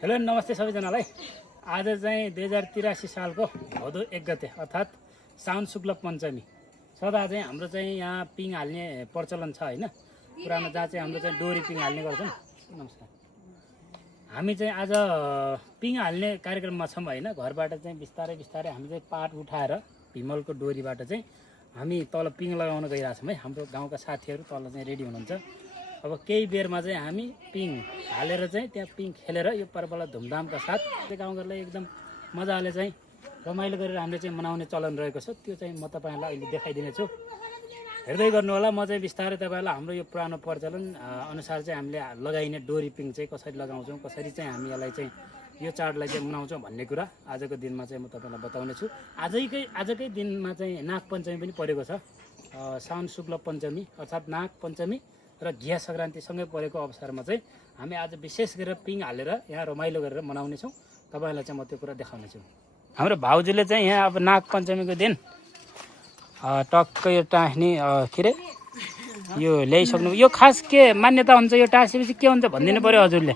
Hello नमस्ते सबैजनालाई। आज चाहिँ 2083 सालको भदौ 1 गते अर्थात् साउन शुक्ल पञ्चमी। सदा चाहिँ हाम्रो चाहिँ यहाँ पिङ हाल्ने प्रचलन छ हैन। पुरानो जहाँ चाहिँ हाम्रो चाहिँ डोरी पिङ हाल्ने गर्छन्। नमस्कार। हामी चाहिँ आज पिङ हाल्ने कार्यक्रममा छौँ हैन। घरबाट चाहिँ बिस्तारै बिस्तारै हामी चाहिँ पाट उठाएर भिमलको डोरीबाट चाहिँ हामी तल पिङ लगाउन गइरहेछौँ है। हाम्रो गाउँका साथीहरू तल चाहिँ रेडी हुनुहुन्छ। अब केही बेरमा चाहिँ हामी पिङ हालेर चाहिँ त्यहाँ पिङ खेलेर यो पर्वलाई धुमधामका साथ गाउँघरलाई एकदम मजाले चाहिँ रमाइलो गरेर हामीले चाहिँ मनाउने चलन रहेको छ। त्यो चाहिँ म तपाईँहरूलाई अहिले देखाइदिनेछु। हेर्दै गर्नु होला। म चाहिँ बिस्तारै तपाईँहरूलाई हाम्रो यो पुरानो प्रचलन अनुसार चाहिँ हामीले लगाइने डोरी पिङ चाहिँ कसरी लगाउँछौँ, कसरी चाहिँ हामी यसलाई चाहिँ यो चाडलाई चाहिँ मनाउँछौँ भन्ने कुरा आजको दिनमा चाहिँ म तपाईँलाई बताउने छु। आजकै दिनमा चाहिँ नाग पञ्चमी पनि परेको छ। साउन शुक्ल पञ्चमी अर्थात् नाग पञ्चमी र घिया सङ्क्रान्तिसँगै परेको अवसरमा चाहिँ हामी आज विशेष गरेर पिङ हालेर यहाँ रमाइलो गरेर मनाउनेछौँ। तपाईँहरूलाई चाहिँ म त्यो कुरा देखाउनेछु। हाम्रो भाउजूले चाहिँ यहाँ अब नाग पञ्चमीको दिन टक्कै यो टाँस्ने के अरे यो ल्याइसक्नु। यो खास के मान्यता हुन्छ यो टाँसेपछि के हुन्छ भनिदिनु पऱ्यो हजुरले।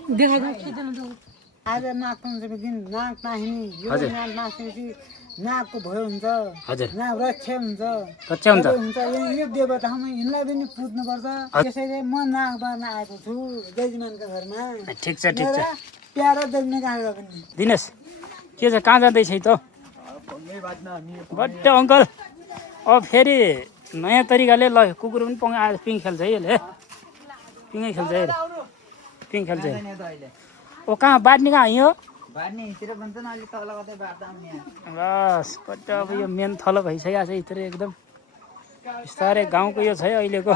आज नाग पञ्चमी दिन नाग टाँस्ने, यो नाग नाच्नेपछि नागको भयो हुन्छ, हजुर नाग रक्षा हुन्छ, हुन्छ यो देवता यिनलाई पनि पुज्नुपर्छ। त्यसैले म नाग बार्न आएको छु जजमानको घरमा। ठिक छ ठिक छ। प्यारो जजमाको आएको पनि दिनेश के छ, कहाँ जाँदैछ त बड्ड अङ्कल? अब फेरि नयाँ तरिकाले ल कुकुर पनि आज पिङ खेल्छ है। यसले पिङै खेल्छ है, पिङ खेल्छ। ओ कहाँ बाँड्ने कहाँ यो बस बड्ड अब यो मेन थलो भइसकेको छ यत्रो एकदम बिस्तारै गाउँको यो छ है अहिलेको। ल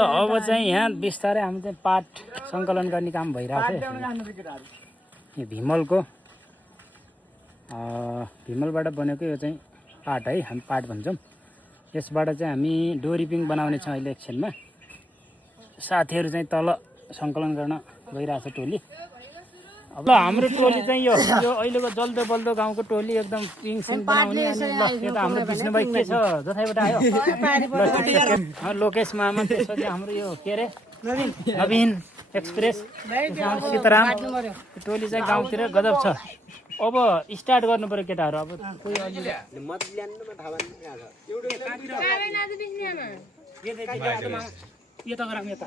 अब चाहिँ यहाँ बिस्तारै हामी चाहिँ पाठ सङ्कलन गर्ने काम भइरहेको छ। यो भीमलबाट बनेको यो चाहिँ पाट है, हामी पाट भन्छौँ। यसबाट चाहिँ हामी डोरी पिङ बनाउने छौँ अहिले एकछिनमा। साथीहरू चाहिँ तल सङ्कलन गर्न गइरहेको छ टोली। अब ल हाम्रो टोली चाहिँ यो अहिलेको जल्दो बल्दो गाउँको टोली एकदम पिङ सिङ बनाउने। अनि ल यो त हाम्रो विष्णु भाइ के छ जथाबाट आयो लोकेश मामा, त्यसपछि हाम्रो यो के अरे नवीन एक्सप्रेस सीताराम टोली चाहिँ गाउँतिर गजब छ। अब स्टार्ट गर्नु पऱ्यो केटाहरू। अब कोही यता गराउँ यता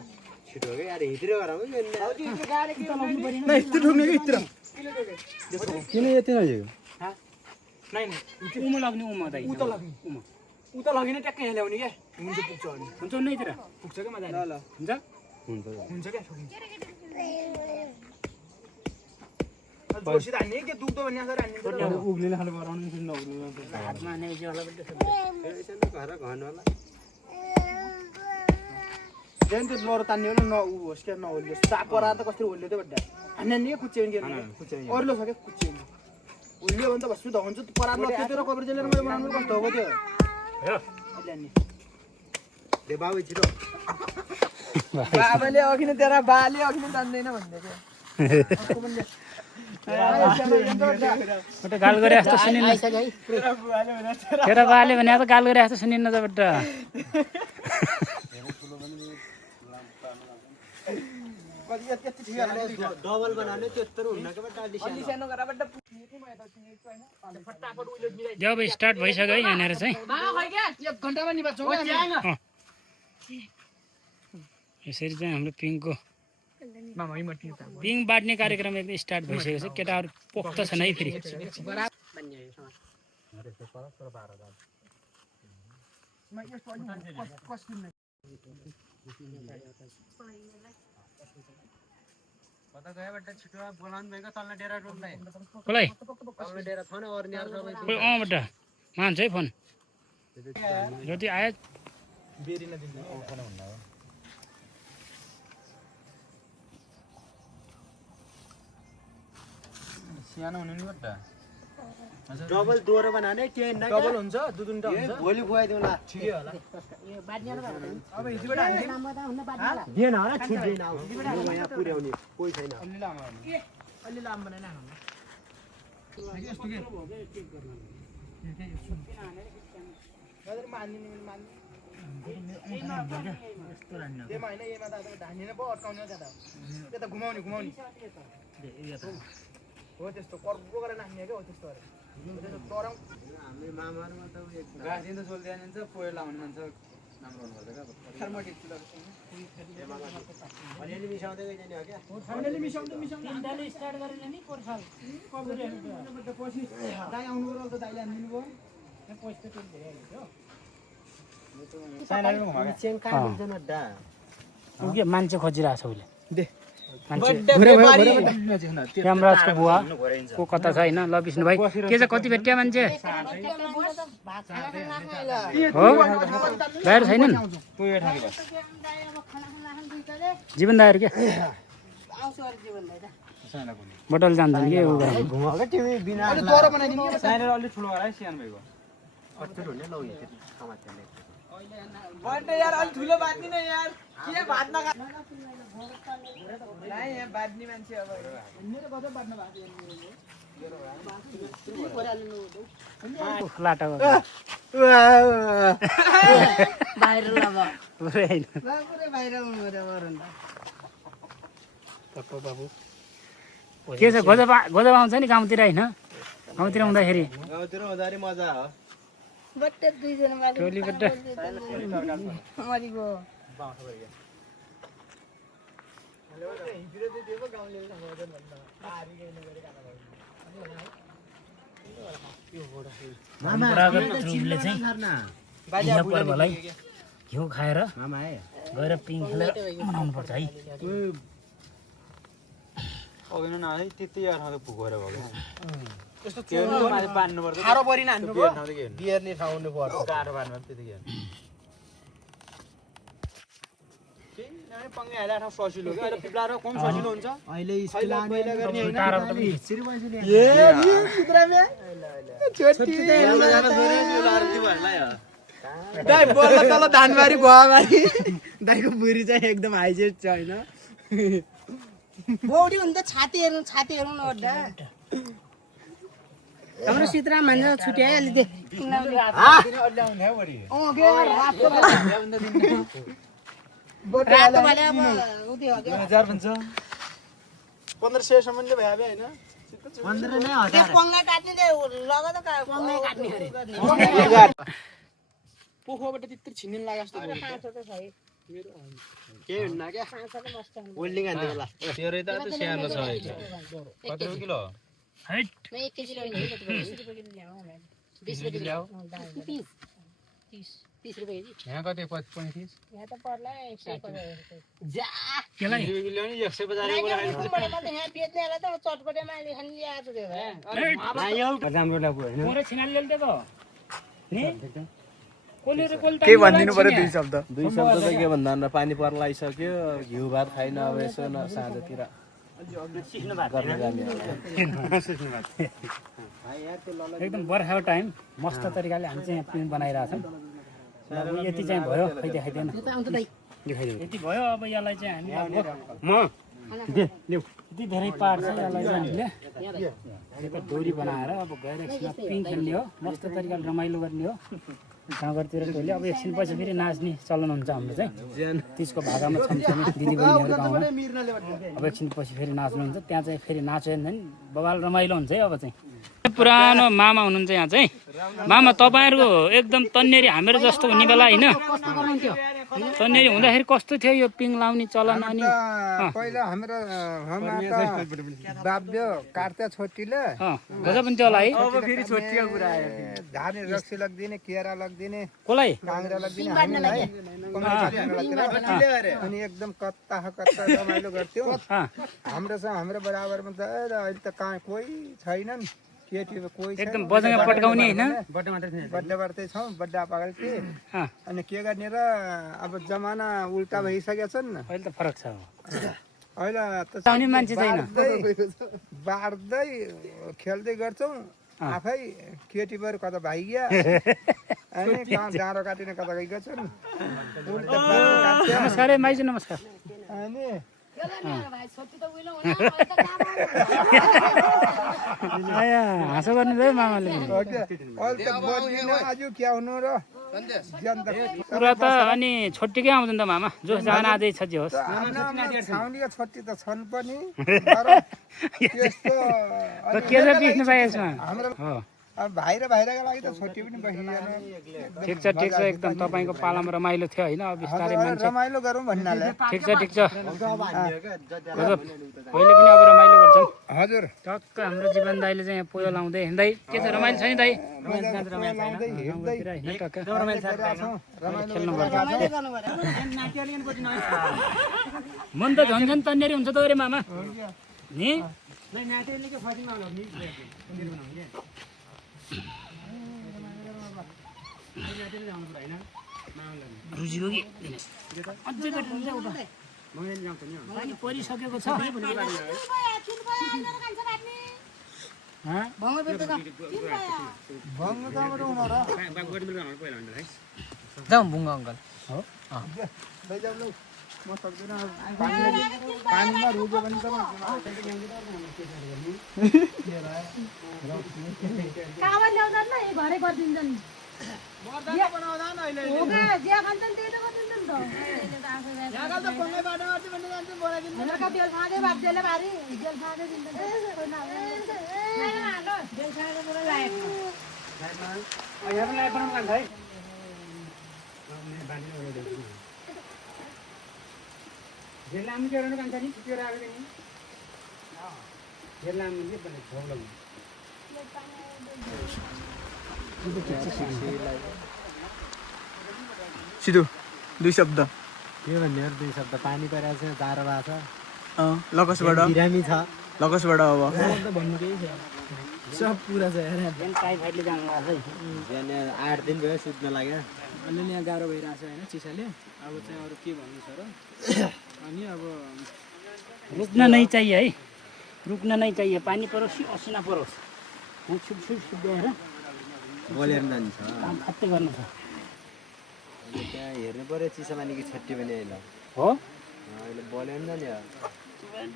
उमा लाग्ने उमा दाइ उता लगेन ट्याक्कै यहाँ ल्याउने क्या हुन्छ पुग्छ हुन्छ नैतिर पुग्छ क्या मजा हुन्छ हुन्छ क्या उग्लिने खाले गराउनु हातमा लडो तान्ने हो न होस् क्या नहोस् चाप पराएर त कसरी ओर्ल्यो त बड्डा हान्ने नि कुच्चे के ओर्लो छ क्या कुच्चे ओर्ल्यो भने त बस्छु त हुन्छ परार लत्ती र कभरेज लिएर मैले बनाउनु कस्तो हो त्यो ले बाबु छिटो बाबाले अघि नै तेरा बाले अघि नै जान्दैन भन्दै थियो गाल गरे जस्तो सुनिन्न। तेरा बाले भने त गाल गरे जस्तो सुनिन्न त बड्डा। डबल बनाउने त्यत्रो हुन्न के बड्डा सानो गरा बड्डा। जब स्टार्ट भइसक्यो यहाँनिर चाहिँ एक घण्टामा निभाउँछौ यसरी चाहिँ हाम्रो पिङको पिङ बाँड्ने कार्यक्रम एकदम स्टार्ट भइसकेको छ। केटाहरू पोख्त छन् है फेरि। बड्डा मान्छ है फोन जति आयो सानो हुनु नि बड्डा। डबल दोहोरो बनाने के डबल हुन्छ दुईटा हुन्छ भोलि खुवाइदिउँला ठिकै होला। यो बाड्नेर अब हिजोबाट हाल्दिन दिएन होला छुट दिन आउ यहाँ पुर्याउने कोही छैन। अलि लामो बनाइन हाल्नु यस्तो के चेक गर्न एमा हैन एमा त धानी नै पो अड्काउने हो त्यता त्यता घुमाउने हो त्यस्तो कर्को गरेर नाच्ने के हो त्यस्तो अरे त्यस्तो तराउ हाम्रो मामाहरुमा त एक गाछ दिन त सोल्दिया नि त पोएर लाउने मान्छे राम्रो हुनुपर्छ का थर्मोटिक अलिअलि मिसाउँदै गइन्छ नि हो क्या हामीले मिसाउँदै तिनटाले स्टार्ट गरेन नि पोर्खाल पछि दाइ आउनु पर्यो त दाइले हान्दिनु भयो पैसा त धेरै आइयो साइनाले घुमा क्या चेन कहाँ हुन्छ न डा उ के मान्छे खोजिरहेछ उसले दे यमराजको बुवा को कता छ होइन ल विष्णु भाइ के छ कति भेट्या मान्छे हो बाहिर छैनन् जीवन दाइहरू के बटल जान्छन् कि उ गराउनु घुमाएको तिमी बिना अलि तोरा बनाइदिनु साइनाले अलि ठुलो गराए सियान भएको अत्तर हुने लौ यहाँ समाजले बर्थडे यार अलि ठुलो बाँध्दिन यार के बाँध्न नाइ यहाँ बाँध्ने मान्छे अब मेरो गजब बाँध्न भएको लाटा भाइरल अब पुरै होइन पुरै भाइरल हुनु पक्क बाबु के छ गजब आउँछ नि गाउँतिर होइन गाउँतिर हुँदाखेरि गाउँतिर हुँदाखेरि मजा हो बट्टे दुईजना माथि टोलीबाट मरिगयो परम्परागत रूपले चाहिँ यहाँ पर्वलाई घिउ खाएर मामा आए गएर पिङ खेलेर मनाउनुपर्छ है अगिन न है त्यति यार त भुकेर भयो यस्तो त्यो माथि पार्नु पर्छ खारो परि नाच्नु बियर ठाउँदै के बियर नि ठाउनु पर्छ गाह्रो पार्नु त्यति के पंगे हाले ठाउँ सजिलो के अहिले पिप्ला र कम सजिलो हुन्छ अहिले पहिला पहिला गर्ने हैन दाइ बोल्न तल धानबारी भुवाबारी दाइको बुढी चाहिँ एकदम हाइजेट छ हैन बौडी हुन्छ छाती हेर्नु न ओड्दा हाम्रो सीताराम भन्छ छुट्याए अलि दे रातो वाले अब उति हो के 2000 भन्छ 1500 सम्म ले भए हैन 15 नै हजार पंगा काट्ने दे लगा त पंगा काट्ने अरे पोखोबाट त्यत्रो छिन्दिन लागे जस्तो के हुन्न क्या वेल्डिङ हान्दै होला तेरै त सानो छ कति किलो हैट म 1 केजी ल्याउने 20 रुपैयाँ ल्याऊ 30 रुपैयाँ केजी यहाँ कति 35 यहाँ त पर्ला 100 पर्ला जा केलाई ल्याउने 100 बजारे यहाँ बेच्नेलाई त चटपटेमा खान ल्याएको थियो राम्रो लाग्यो हैन मोरे छिनाले ल्याल्थे त नि कोले र कोल के भन्दिनु पर्यो दुई शब्द दुई शब्द त के भन्दा न पानी पर्न लागिसक्यो घिउ भात खाइन अब यसो न साँझतिर एकदम बर्खाको टाइम मस्त तरिकाले हामी चाहिँ यहाँ पिङ बनाइरहेछौँ यति चाहिँ भयो खै देखाइदिएन यति भयो अब यसलाई चाहिँ हामी यति धेरै पार्ट छ यसलाई चाहिँ हामीले यता डोरी बनाएर अब गएर एकछिनमा पिङ खेल्ने हो मस्त तरिकाले रमाइलो गर्ने हो गाउँघरतिर टोली अब एकछिन पछि फेरि नाच्ने चलन हुन्छ हाम्रो चाहिँ तिजको भागामा छमछमी दिदीबहिनीहरू गाउँमा अब एकछिन पछि फेरि नाच्नुहुन्छ त्यहाँ चाहिँ फेरि नाच्यो भने बबाल रमाइलो हुन्छ है अब चाहिँ पुरानो मामा हुनुहुन्छ यहाँ चाहिँ मामा तपाईँहरूको एकदम तन्नेरी हाम्रो जस्तो हुने बेला होइन तन्नेरी हुँदाखेरि कस्तो थियो यो पिङ लाउने चलन अनि पहिला हाम्रो बाब्य कार्त्या छोटीले गजब पनि थियो होला है अब फेरि छोटीको कुरा आयो धाने रक्सी लग्दिने केरा लग्दिने कसलाई काङ्ग्रा लग्दिने हामीलाई अनि एकदम कत्ता रमाइलो गर्थ्यौ हाम्रो बराबरमा त अहिले त कहाँ कोही छैनन् केटीमा कोही एकदम बजाङ पड्काउने होइन बड्डा गर्दै छौँ बड्डा पागल के अनि के गर्ने र अब जमाना उल्टा भइसकेको छ नि अहिले त फरक छ अहिले त आउने मान्छे छैन बार्दै खेल्दै गर्छौँ आफै केटीहरू कता भाइग्या अनि डाँडो काटिने कता गइरहेछन् नमस्कार है माइजू नमस्कार अनि आया हाँसो गर्नु भयो मामाले अहिले त बोल्दिन आज क्या हुनु र जनता कुरा त अनि छुट्टीकै आउँछन् त मामा जो जान आजै छ जे होस् छाउनीको छुट्टी त छन् पनि तर त्यस्तो त के छ पिस्नु पाए यसमा हाम्रो हो अब भाइ र भाइराको लागि त छुट्टी पनि बसिएन ठिक छ एकदम तपाईँको पालामा रमाइलो थियो होइन अब बिस्तारै मान्छे रमाइलो गरौँ भन्नाले ठिक छ हजुर पहिले पनि अब रमाइलो गर्छौँ हजुर टक्क हाम्रो जीवन दाइले चाहिँ यहाँ पोयो लाउँदै हिँड्दै के छ रमाइलो छ नि दाइ मन त झन् झन् तन्नेरी हुन्छ त अरे मामा नि रुजियो कि अझै पानी परिसकेको छ जाउँ बुङ्गा अङ्कल म सक्दिनँ पानीमा रुज्यो भने त सिधो 2 शब्द के भन्ने हो 2 शब्द पानी परिरहेको छ जाडो भएको छ लकसबाट बिरामी छ लकसबाट अब भन्नु केही छ सब पुरा छ यार टाइफाइडले जानु लाग्छ बिहान 8 दिन भयो सुत्न लाग्यो अलि यहाँ गाह्रो भइरहेको छ होइन चिसाले अब चाहिँ अरू के भन्नु छ र अनि अब रुक्न नै चाहिए है रुक्न नै चाहिए पानी परोस् कि असिना परोस् छुप सुब्याएर बोलेर जान्छ काम खत्तै गर्नु छ त्यहाँ हेर्नु पर्यो चिसो पानीको छट्टी पनि अहिले हो अहिले बोलेर जाने हो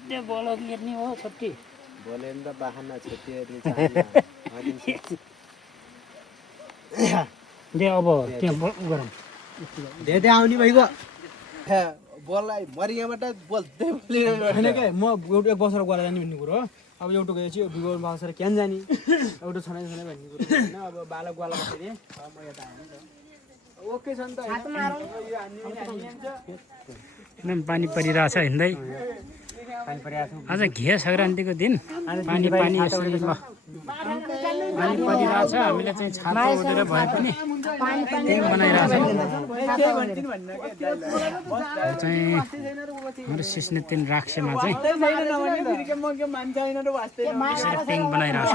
त्यो बलक हेर्ने हो छुट्टी बोलेर त बाहना छट्टी हेर्ने दे अब त्यहाँ गरौँ धेरै आउने भइगयो बललाई मरियाबाट बोल्दै होइन क्या म एउटा एक बसेर गएर जाने भन्ने कुरो हो अब एउटा गएपछि बिगो बसेर क्यान जाने एउटा छनाइ भन्ने कुरो होइन अब बालक ग्वाला बसेर अब म यता आएँ नि त ओके छ नि त एकदम पानी परिरहेछ हिँड्दै आज घिया सङ्क्रान्तिको दिन पानी पानी यसरी ल पानी परिरहेछ हामीले चाहिँ छाता ओढेर भए पनि पिङ बनाइरहेछ चाहिँ हाम्रो सिस्ने 3 राक्षमा चाहिँ यसरी पिङ बनाइरहेछ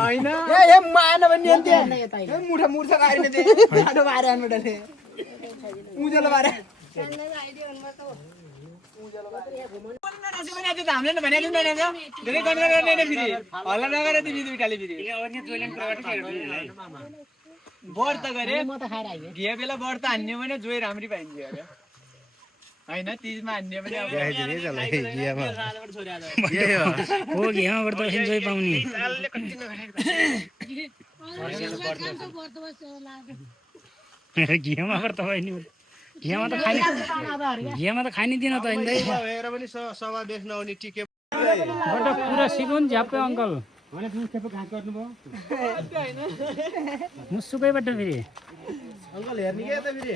व्रत गरे घिया बेला व्रत हान्ने भने जोइ राम्री पाइन्छ अरे हैन तीजमा हान्ने पनि हो घियाबाट त जोइ पाउने घियामा व्रत भयो नि घियामा त खानी दिन त हिँड्दै पुरा सिकाउनु झ्याप्पै अङ्कल मुसुकैबाट फेरि अङ्कल हेर्ने के त फेरि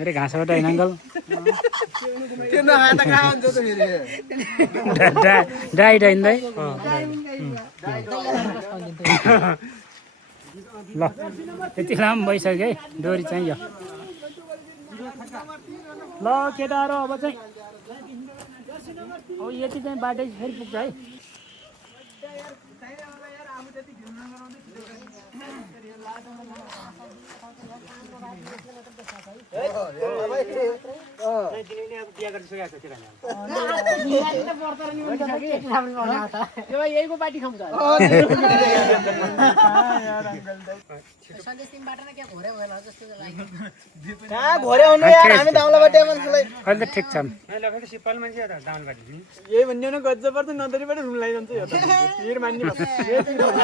अरे घाँसबाट होइन अङ्कल डाइट हिँड्दै ल यति लामो भइसक्यो है डोरी चाहिँ यो ल केटाहरू अब चाहिँ अब यति चाहिँ बाटै फेरि पुग्छ है यहीको पार्टी खाउँछ घोरे हुनु यार हामी दाउलाबाट मान्छेलाई अहिले त ठिक छ यही भन्ने न गज्जा पर्छ नदरीबाट रुम लगाइदिन्छ यो त फेरि मान्ने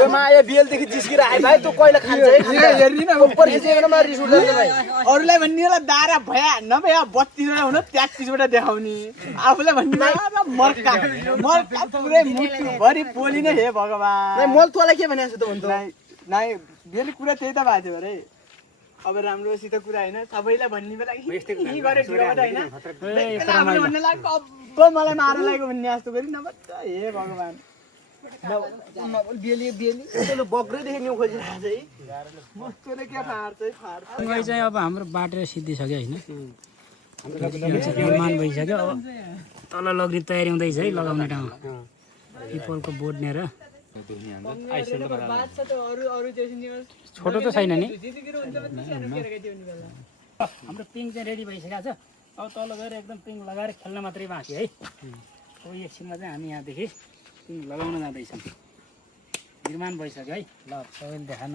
यो माया बिएलदेखि जिस्किएर आए भाइ तँ कहिले खान्छ है हेर्नी न ऊपर खिचेको मा रिस उठ्दैन भाइ अरूलाई भन्ने होला दारा भया नभया 32 वटा हुन 33 वटा देखाउने आफूलाई भन्ने मर्का मर्का पुरै मुटु भरि पोली नै हे भगवान नै मोल तँलाई के भनेको छ त भन्छ नाइ बेली कुरा त्यही त भएको थियो अरे अब राम्रोसित कुरा हैन सबैलाई भन्ने बेला के गरे ढिलोबाट हैन आफूले भन्ने लाग्यो अब मलाई मार लागेको भन्ने जस्तो गरी नभन्छ हे भगवान बेली बेली त्यसले बग्रै देख्नु खोजिरहेछ है मस्तोले के फाड्छ फाड्छ गाई चाहिँ अब हाम्रो बाटेर सिद्धिसक्यो होइन निर्माण भइसक्यो अब तल लग्ने तयारी हुँदैछ है लगाउने ठाउँमा पिपलको बोर्ड लिएर छोटो त छैन नि हाम्रो पिङ चाहिँ रेडी भइसकेको छ अब तल गएर एकदम पिङ लगाएर खेल्न मात्रै बाँकी है अब एकछिनमा चाहिँ हामी यहाँदेखि पिङ लगाउन जाँदैछौँ निर्माण भइसक्यो है ल सबैले देखान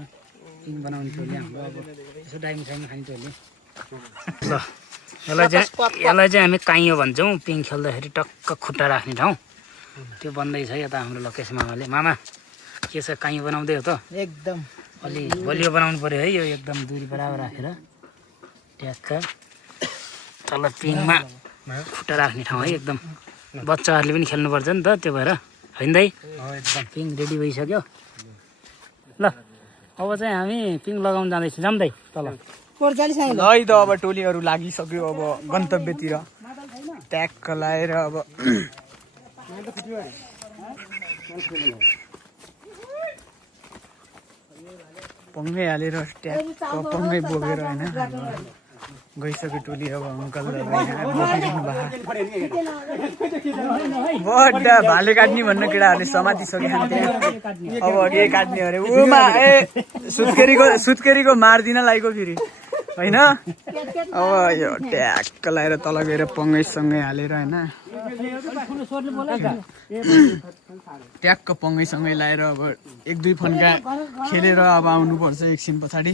पिङ बनाउने टोली हाम्रो अब यसो डाइम साइम खाने टोली ल यसलाई चाहिँ हामी काइयो भन्छौँ पिङ खेल्दाखेरि टक्क खुट्टा राख्ने ठाउँ त्यो बन्दैछ यता हाम्रो लोकेश मामाले मामा के छ काइयो बनाउँदै हो त एकदम अलि बलियो बनाउनु पर्यो है यो एकदम दुरी बराबर राखेर ट्याक्क तल पिङमा खुट्टा राख्ने ठाउँ है एकदम बच्चाहरूले पनि खेल्नुपर्छ नि त त्यो भएर होइन दाइ एकदम पिङ रेडी भइसक्यो ल अब चाहिँ हामी पिङ लगाउन जाँदैछौँ जाँदै तल है त अब टोलीहरू लागिसक्यो अब गन्तव्यतिर ट्याक्क लाएर अब पङ्गै हालेर ट्याक्क पङ्गै बोकेर होइन गइसक्यो टोली अब अङ्कल बड्डा भाले काट्ने भन्ने केटाहरूले समातिसके अब के काट्ने अरे उमा ए सुत्केरीको मार्दिन लागेको फेरि होइन अब यो ट्याक्क लगाएर तल गएर पङ्गैसँगै हालेर होइन ट्याक्क पङ्गैसँगै लगाएर अब 1-2 फन्का खेलेर अब आउनुपर्छ एकछिन पछाडि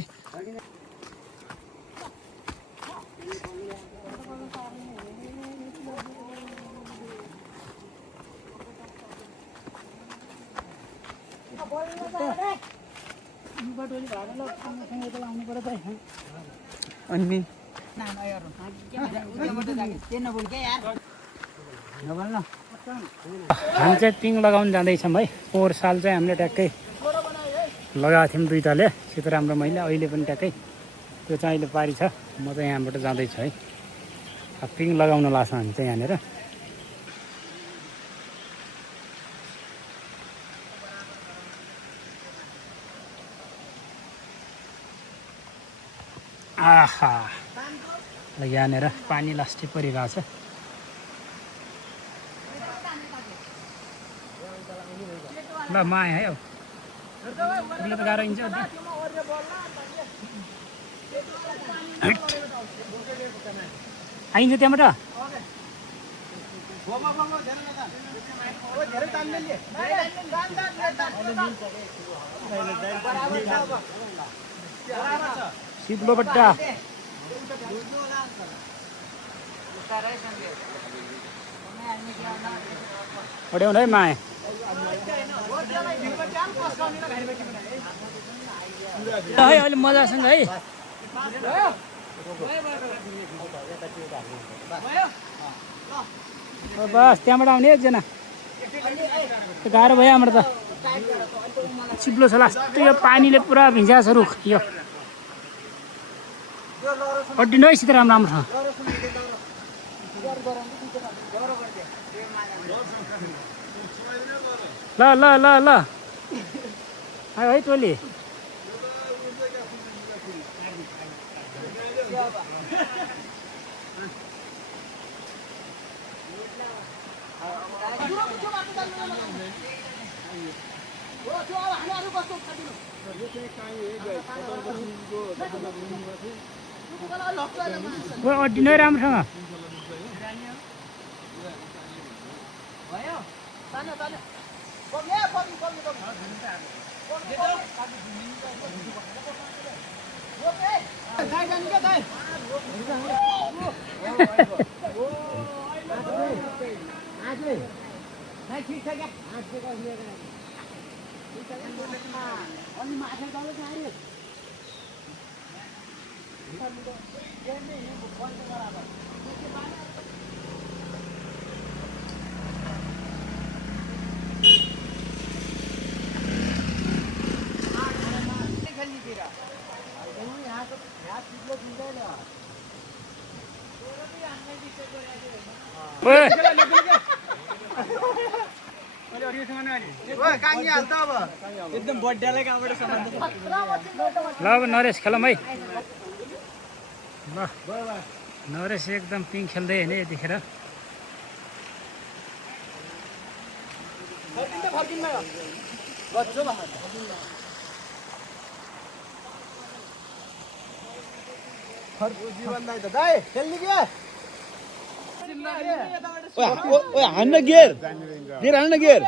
अनि हामी चाहिँ पिङ लगाउन जाँदैछौँ है पोहोर साल चाहिँ हामीले ट्याक्कै लगाएको थियौँ 2 तले सीताराम र मैले अहिले पनि ट्याक्कै त्यो चाहिँ अहिले पारी छ म चाहिँ यहाँबाट जाँदैछु है पिङ लगाउन लाग्छ हामी चाहिँ यहाँनिर आहा यहाँनिर पानी लास्टै परिरहेछ ल म आएँ है अब उसले त गाह्रो हिँड्छ आइन्छ त्यहाँबाट शीतलो बट्टा पढ्याउनु है माए है अहिले मजासँग है बस त्यहाँबाट आउने एकजना गाह्रो भयो हाम्रो त चिप्लो छ लास्ट यो पानीले पुरा भिजाएको छ रुख यो अड्डिनु है सीताराम राम्रो छ ल ल ल ल आयो है टोली अड्डिनै राम्रोसँग एकदम बड्यालाई कहाँबाट सम्बन्ध ल अब नरेश खेलौँ है ल नरेश एकदम पिङ खेल्दै होइन यतिखेर हान्न गेर गेर हान्न गेर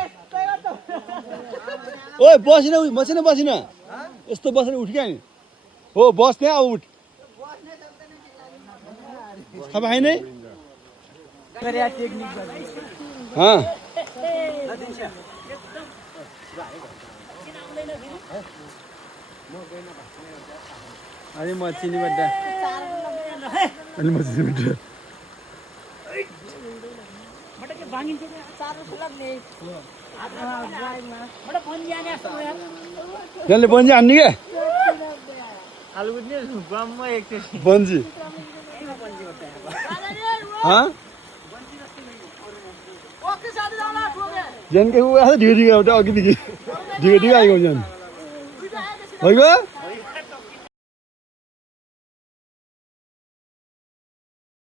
ओए बसिन बसिन बसिन यस्तो बसेर उठ्क्या नि हो बस त्यहाँ अब उठ थाहा पाएन अनि म चिनीबाट अनि म चिनीबाट यसले बन्जी हान्ने क्या बन्जी ज्यानकै ढिगो ढिगो एउटा अघिदेखि ढिगो ढिगो आएको ज्यान भइगयो